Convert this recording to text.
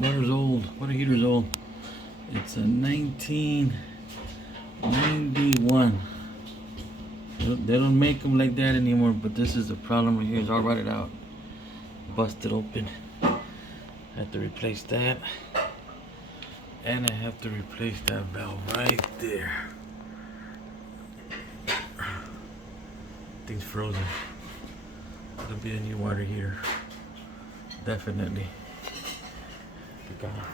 water's old. Water heater's old. It's a 1991. They don't make them like that anymore, but this is the problem right here. I'll write it out. Busted open. Have to replace that. And I have to replace that valve right there. Thing's frozen. It'll be a new water heater. Definitely. Be gone.